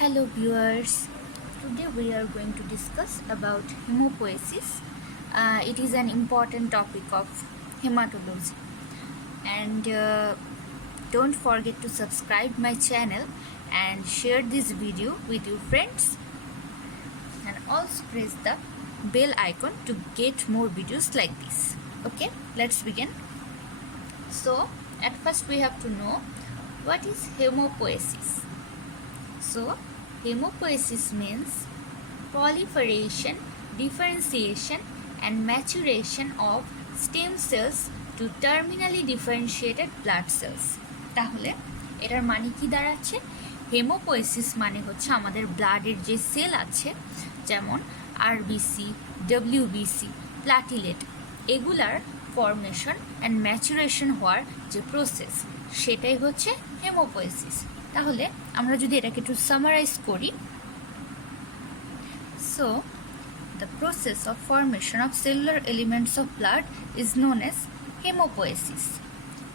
Hello viewers, today we are going to discuss about hemopoesis. It is an important topic of hematology and don't forget to subscribe my channel and share this video with your friends and also press the bell icon to get more videos like this. Okay, let's begin. So at first we have to know what is hemopoesis. So, hemopoesis means proliferation, differentiation and maturation of stem cells to terminally differentiated blood cells. তাহলে এটার মানে কি দাঁড়াচ্ছে? হেমোপোয়েসিস মানে হচ্ছে আমাদের ব্লাডের যে সেল আছে যেমন আরবিসি, ডব্লিউবিসি, প্লাটিলেট এগুলার ফর্মেশন অ্যান্ড ম্যাচুরেশন হওয়ার যে প্রসেস সেটাই হচ্ছে হেমোপোয়েসিস। তাহলে আমরা যদি এটাকে একটু সামারাইজ করি, so the process of formation of cellular elements of blood is known as haemopoiesis.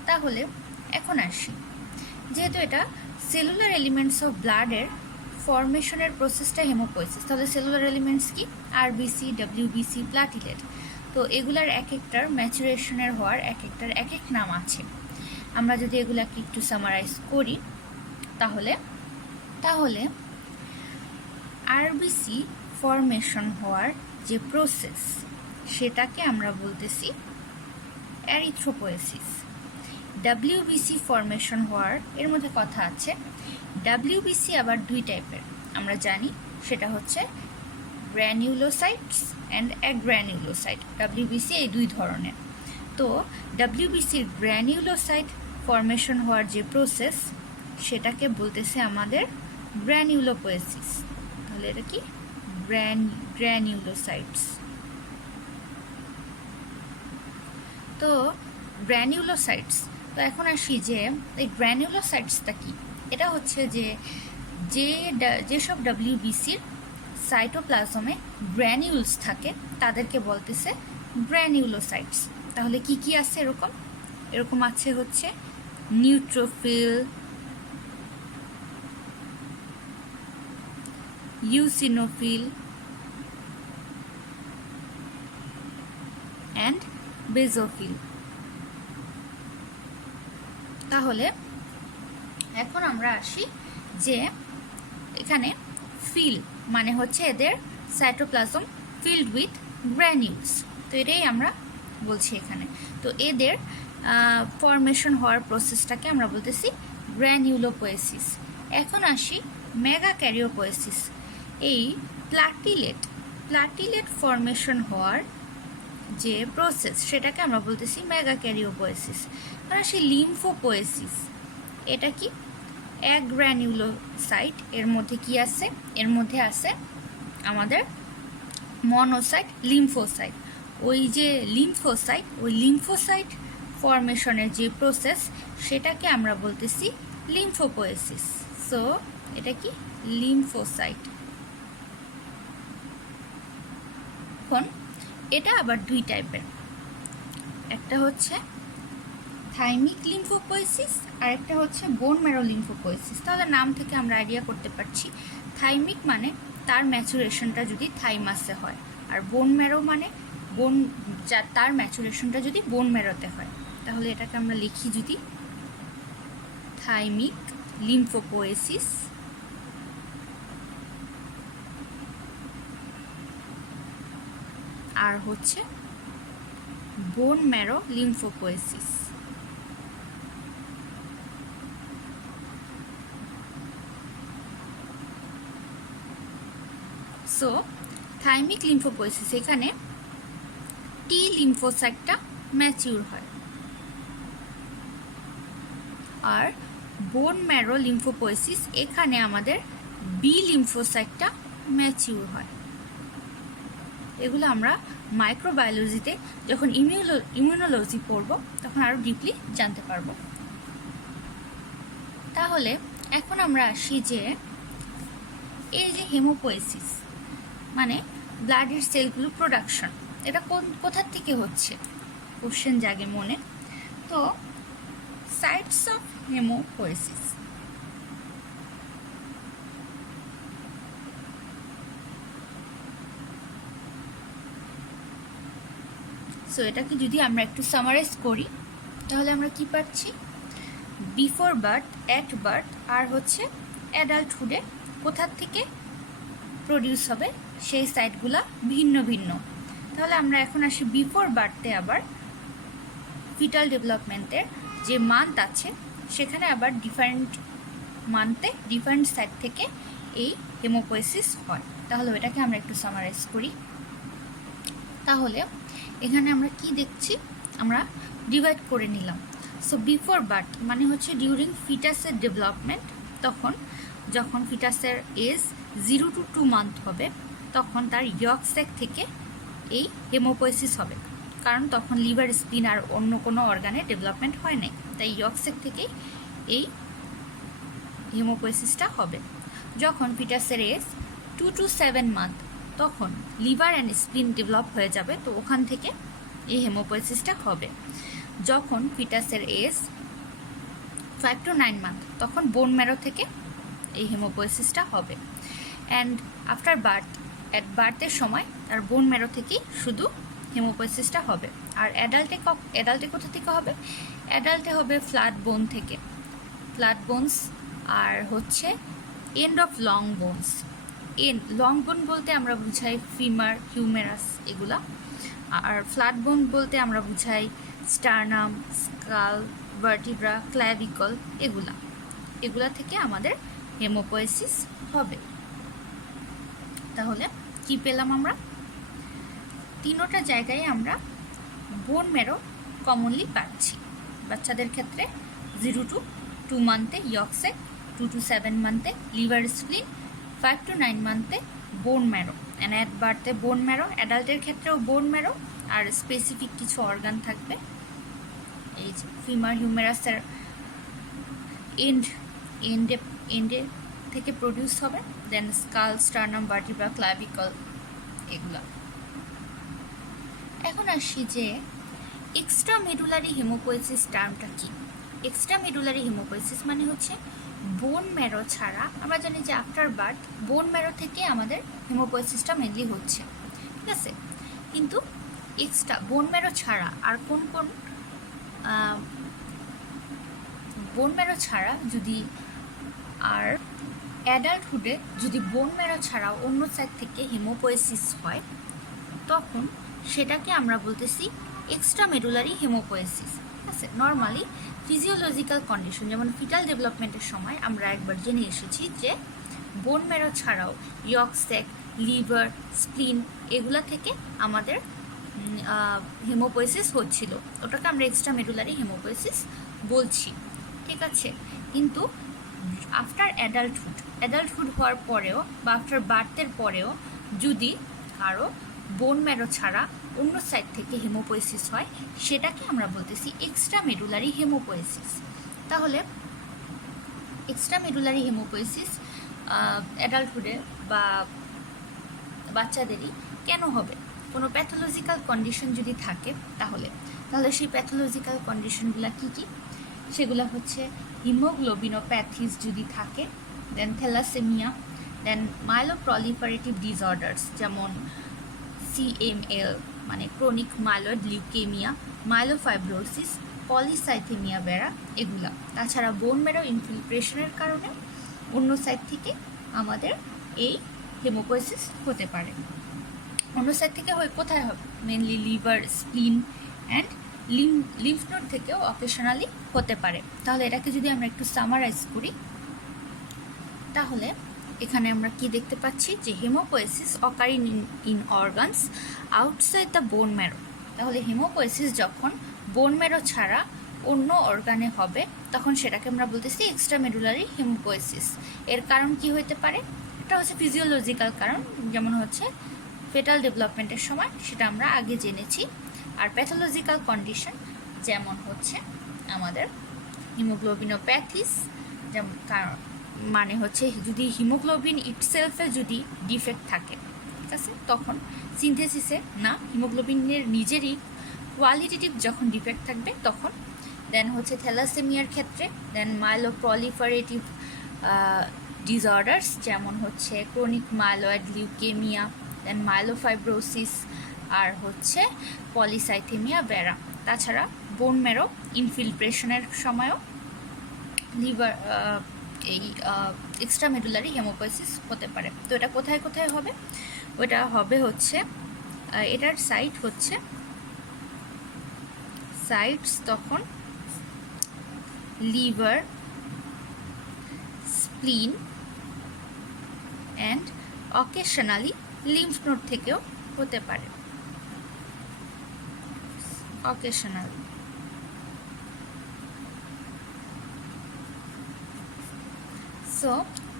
তাহলে এখন আসি, যেহেতু এটা সেলুলার এলিমেন্টস অফ ব্লাডের ফর্মেশনের প্রসেসটা হেমোপোয়েসিস, তাহলে সেলুলার এলিমেন্টস কি? RBC, WBC, platelet. তো এগুলার এক একটার ম্যাচুরেশনের হওয়ার এক একটার এক এক নাম আছে। আমরা যদি এগুলাকে একটু সামারাইজ করি তাহলে আরবিসি ফর্মেশন হওয়ার যে প্রসেস সেটাকে আমরা বলতেছি এরিথ্রোপোয়েসিস। ডাব্লিউবিসি ফর্মেশন হওয়ার এর মধ্যে কথা আছে। ডাব্লিউবিসি আবার দুই টাইপের আমরা জানি, সেটা হচ্ছে গ্র্যানিউলোসাইটস অ্যান্ড অ্যাগ্র্যানিউলোসাইট। ডাব্লিউবিসি এই দুই ধরনের। তো ডাব্লিউবিসির গ্র্যানিউলোসাইট ফর্মেশন হওয়ার যে প্রসেস সেটাকে বলতেছে আমাদের গ্র্যানিউলোপোয়েসিস। তাহলে এটা কি? গ্র্যানিউলোসাইটস। তো গ্র্যানিউলোসাইটস, তো এখন আসি যে এই গ্র্যানিউলোসাইটসটা কি। এটা হচ্ছে যেসব ডাব্লিউবিসির সাইটোপ্লাজমে গ্র্যানিউলস থাকে তাদেরকে বলতেছে গ্র্যানিউলোসাইটস। তাহলে কি কি আছে? এরকম আছে হচ্ছে নিউট্রোফিল, ইউসিনোফিল অ্যান্ড বেজোফিল। তাহলে এখন আমরা আসি যে এখানে ফিল মানে হচ্ছে এদের সাইটোপ্লাজম ফিল্ড উইথ গ্র্যানিউলস। তো এটাই আমরা বলছি এখানে। তো এদের ফর্মেশন হওয়ার প্রসেসটাকে আমরা বলতেছি গ্র্যানিউলোপোয়েসিস। এখন আসি মেগা ক্যারিওপোয়েসিস। এই প্লাটিলেট ফর্মেশন হওয়ার যে প্রসেস সেটাকে আমরা বলতেছি মেগা ক্যারিওপোয়েসিস। আর আসি লিম্ফোপোয়েসিস। এটা কি? অ্যাগ্র্যানিউলোসাইট। এর মধ্যে কি আছে? এর মধ্যে আছে আমাদের মনোসাইট, লিম্ফোসাইট। ওই যে লিম্ফোসাইট ফর্মেশনের যে প্রসেস সেটাকে আমরা বলতেছি লিম্ফোপোয়েসিস। সো এটা কি? লিম্ফোসাইট। এখন এটা আবার দুই টাইপের, একটা হচ্ছে থাইমিক লিম্ফোপোয়েসিস আর একটা হচ্ছে বোন ম্যারো লিম্ফোপোয়েসিস। তাহলে নাম থেকে আমরা আইডিয়া করতে পারছি থাইমিক মানে তার ম্যাচুরেশনটা যদি থাইমাসে হয়, আর বোন ম্যারো মানে তার ম্যাচুরেশনটা যদি বোন ম্যারোতে হয়। তাহলে এটাকে আমরা লিখি যদি থাইমিক লিম্ফোপোয়েসিস আর হচ্ছে বোন ম্যারো লিম্ফোপোয়েসিস। সো থাইমিক লিম্ফোপোয়েসিস এখানে টি লিম্ফোসাইটটা ম্যাচিউর হয়, আর বোন ম্যারো লিম্ফোপোয়েসিস এখানে আমাদের বি লিম্ফোসাইটটা ম্যাচিউর হয়। এগুলো আমরা মাইক্রোবায়োলজিতে যখন ইমিউনোলজি পড়ব তখন আরও ডিপলি জানতে পারব। তাহলে এখন আমরা আসি যে এই যে হেমোপোয়েসিস মানে ব্লাডের সেলগুলো প্রোডাকশন, এটা কোথার থেকে হচ্ছে কোশ্চেন জাগে মনে। তো সাইটস অফ হেমোপোয়েসিস, সো এটাকে যদি আমরা একটু সামারাইজ করি তাহলে আমরা কি পাচ্ছি, বিফোর বার্থ, অ্যাট বার্থ আর হচ্ছে অ্যাডাল্টহুডে কোথার থেকে প্রডিউস হবে সেই সাইটগুলো ভিন্ন ভিন্ন। তাহলে আমরা এখন আসি বিফোর বার্থে, আবার ফিটাল ডেভেলপমেন্টের যে মান্থ আছে সেখানে আবার ডিফারেন্ট মান্থে ডিফারেন্ট সাইট থেকে এই হেমোপোয়েসিস হয়। তাহলে এটাকে আমরা একটু সামারাইজ করি। তাহলে এখানে আমরা কি দেখছি, আমরা ডিভাইড করে নিলাম। সো বিফোর বার্থ মানে হচ্ছে ডিউরিং ফিটাসের ডেভেলপমেন্ট, যখন ফিটাসের এজ 0 to 2 মান্থ হবে তখন তার ইয়ক স্যাক থেকে এই হেমোপোয়েসিস হবে, কারণ তখন লিভার, স্প্লিন আর অন্য কোনো অর্গানে ডেভেলপমেন্ট হয় নাই, তাই ইয়ক স্যাক থেকেই এই হেমোপোয়েসিসটা হবে। যখন ফিটাসের এজ 2 to 7 মান্থ তখন লিভার অ্যান্ড স্প্লিন ডেভেলপ হয়ে যাবে, তো ওখান থেকে এই হেমোপোয়েসিসটা হবে। যখন ফিটাসের এজ 5 to 9 মান্থ তখন বোন ম্যারো থেকে এই হেমোপোয়েসিসটা হবে। অ্যান্ড আফটার বার্থ, অ্যাট বার্থের সময় তার বোন ম্যারো থেকেই শুধু হেমোপোয়েসিসটা হবে। আর অ্যাডাল্টে কোথা থেকে হবে, অ্যাডাল্টে হবে ফ্ল্যাট বোন থেকে, ফ্ল্যাট বোনস আর হচ্ছে end of long bones. Long বোন বলতে আমরা বুঝাই ফিমার, হিউমেরাস এগুলা, আর ফ্ল্যাট বোন বলতে আমরা বুঝাই স্টার্নাম, স্কাল, ভার্টিব্রা, ক্ল্যাভিকল এগুলা থেকে আমাদের হেমোপোয়েসিস হবে। তাহলে কি পেলাম আমরা, তিনোটা জায়গায় আমরা বোন ম্যারো কমনলি পাচ্ছি। বাচ্চাদের ক্ষেত্রে 0 to 2 মান্থে ইয়ক স্যাক, 2 to 7 মান্থে লিভার, স্প্লিন, 5 to 9 মান্থে bone marrow, and at বার্থে bone marrow. অ্যাডাল্টের ক্ষেত্রেও বোন ম্যারো আর স্পেসিফিক কিছু অর্গান থাকবে, এই যে ফিমার, হিউমেরাসের এন্ডে থেকে প্রডিউস হবে, দেন স্কাল, স্টার্নাম, ভার্টিব্রা, ক্ল্যাভিকল এগুলো। এখন আসি যে এক্সট্রা মেডুলারি হেমোপোয়েসিস টার্মটা কি। এক্সট্রা মেডুলারি হেমোপোয়েসিস মানে হচ্ছে বোন ম্যারো ছাড়া, আমরা জানি যে আফটার বার্থ বোন ম্যারো থেকে আমাদের হেমোপোয়েসিসটা মেনলি হচ্ছে, ঠিক আছে, কিন্তু এক্সট্রা বোন ম্যারো ছাড়া আর কোন বোন ম্যারো ছাড়া যদি আর অ্যাডাল্টহুডে যদি বোন ম্যারো ছাড়া অন্য সাইড থেকে হেমোপোয়েসিস হয় তখন সেটাকে আমরা বলতেছি এক্সট্রা মেডুলারি হেমোপোয়েসিস। ঠিক আছে, নর্মালি ফিজিওলজিক্যাল কন্ডিশন যেমন ফিটাল ডেভেলপমেন্টের সময় আমরা একবার জেনে এসেছি যে বোন ম্যারো ছাড়াও ইয়ক স্যাক, লিভার, স্প্লিন এগুলা থেকে আমাদের হেমোপোয়েসিস হচ্ছিল, ওটাকে আমরা এক্সট্রা মেডুলারি হেমোপোয়েসিস বলছি, ঠিক আছে। কিন্তু আফটার অ্যাডাল্টহুড হওয়ার পরেও বা আফটার বার্থের পরেও যদি কারো বোন ম্যারো ছাড়া অন্য সাইড থেকে হেমোপোয়েসিস হয় সেটাকে আমরা বলতেছি এক্সট্রা মেডুলারি হেমোপোয়েসিস। তাহলে এক্সট্রা মেডুলারি হেমোপোয়েসিস অ্যাডাল্টহুডে বা বাচ্চাদেরই কেন হবে, কোনো প্যাথোলজিক্যাল কন্ডিশন যদি থাকে তাহলে সেই প্যাথোলজিক্যাল কন্ডিশনগুলো কী কী, সেগুলো হচ্ছে হিমোগ্লোবিনোপ্যাথিস যদি থাকে, then thalassaemia, then myeloproliferative disorders যেমন CML মানে chronic myeloid leukaemia, myelofibrosis, polycythaemia vera এগুলা। তাছাড়া বোন ম্যারো ইনফিলট্রেশনের কারণে অন্য সাইড থেকে আমাদের এই হেমোপোয়েসিস হতে পারে। অন্য সাইড থেকে কোথায় হবে, mainly liver, স্প্লিন and lymph node থেকেও অকেশনালি হতে পারে। তাহলে এটাকে যদি আমরা একটু সামারাইজ করি তাহলে এখানে আমরা কি দেখতে পাচ্ছি যে haemopoiesis occurring in organs outside the bone marrow. তাহলে হেমোপোয়েসিস যখন বোন ম্যারো ছাড়া অন্য অর্গানে হবে তখন সেটাকে আমরা বলতেছি এক্সট্রা মেডুলারি হেমোপোয়েসিস। এর কারণ কি হতে পারে, এটা হচ্ছে ফিজিওলজিক্যাল কারণ, যেমন হচ্ছে ফেটাল ডেভেলপমেন্টের সময়, সেটা আমরা আগে জেনেছি। আর প্যাথোলজিক্যাল কন্ডিশন যেমন হচ্ছে আমাদের হিমোগ্লোবিনোপ্যাথিস, যেমন মানে হচ্ছে যদি হিমোগ্লোবিন ইটসেলফে যদি ডিফেক্ট থাকে, ঠিক আছে, তখন সিনথেসিসে না, হিমোগ্লোবিনের নিজেরই কোয়ালিটেটিভ যখন ডিফেক্ট থাকবে তখন। দেন হচ্ছে থ্যালাসেমিয়ার ক্ষেত্রে, দেন মাইলোপ্রলিফারেটিভ ডিসঅর্ডার্স যেমন হচ্ছে ক্রনিক মাইলয়েড লিউকেমিয়া, দেন মাইলোফাইব্রোসিস, আর হচ্ছে পলিসাইথেমিয়া বেরা। তাছাড়া বোন ম্যারো ইনফিলট্রেশনের সময়ও লিভার এই এক্সট্রামেডুলারি হেমোপয়েসিস হতে পারে। তো এটা কোথায় কোথায় হবে? ওটা হবে হচ্ছে এটার সাইটস তখন liver, স্প্লিন and occasionally lymph node থেকেও হতে পারে। অকেশনালি সো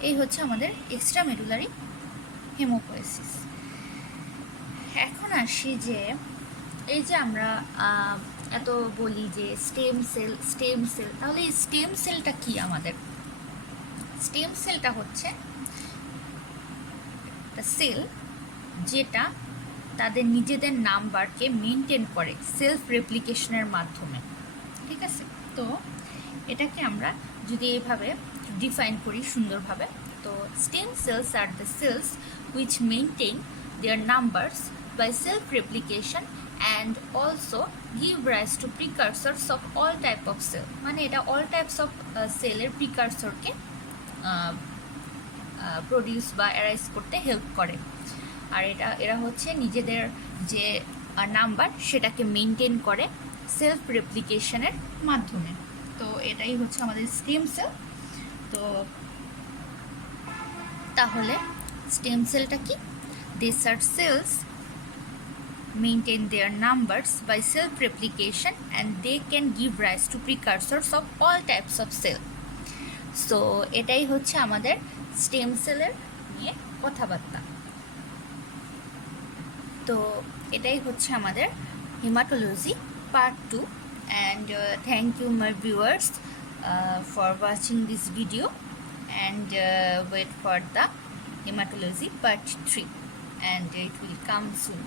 এই হচ্ছে আমাদের এক্সট্রামেডুলারি হেমোপয়েসিস। এখন আসি যে এই যে আমরা এত বলি যে স্টেম সেল, তাহলে এই স্টেম সেলটা কি? আমাদের স্টেম সেলটা হচ্ছে একটা সেল যেটা তাদের নিজেদের নাম্বারকে মেনটেন করে সেলফ রেপ্লিকেশনের মাধ্যমে, ঠিক আছে? তো এটাকে আমরা যদি এইভাবে ডিফাইন করি সুন্দরভাবে, তো stem cells are the cells which maintain their numbers by self-replication and also give rise to precursors of all type of cell। মানে এটা all types of সেলের প্রিকারসরকে প্রডিউস বা অ্যারাইজ করতে হেল্প করে। আর এরা হচ্ছে নিজেদের যে নাম্বার সেটাকে মেনটেন করে সেলফ রেপ্লিকেশনের মাধ্যমে। তো এটাই হচ্ছে আমাদের স্টেম সেল। তো তাহলে স্টেম সেলটা কি? These are cells maintain their numbers by self-replication and they can give rise to precursors of all types of cell। So এটাই হচ্ছে আমাদের স্টেম সেলের নিয়ে কথাবার্তা। তো এটাই হচ্ছে আমাদের haematology part 2 and thank you my viewers for watching this video and wait for the hematology part 3 and it will come soon.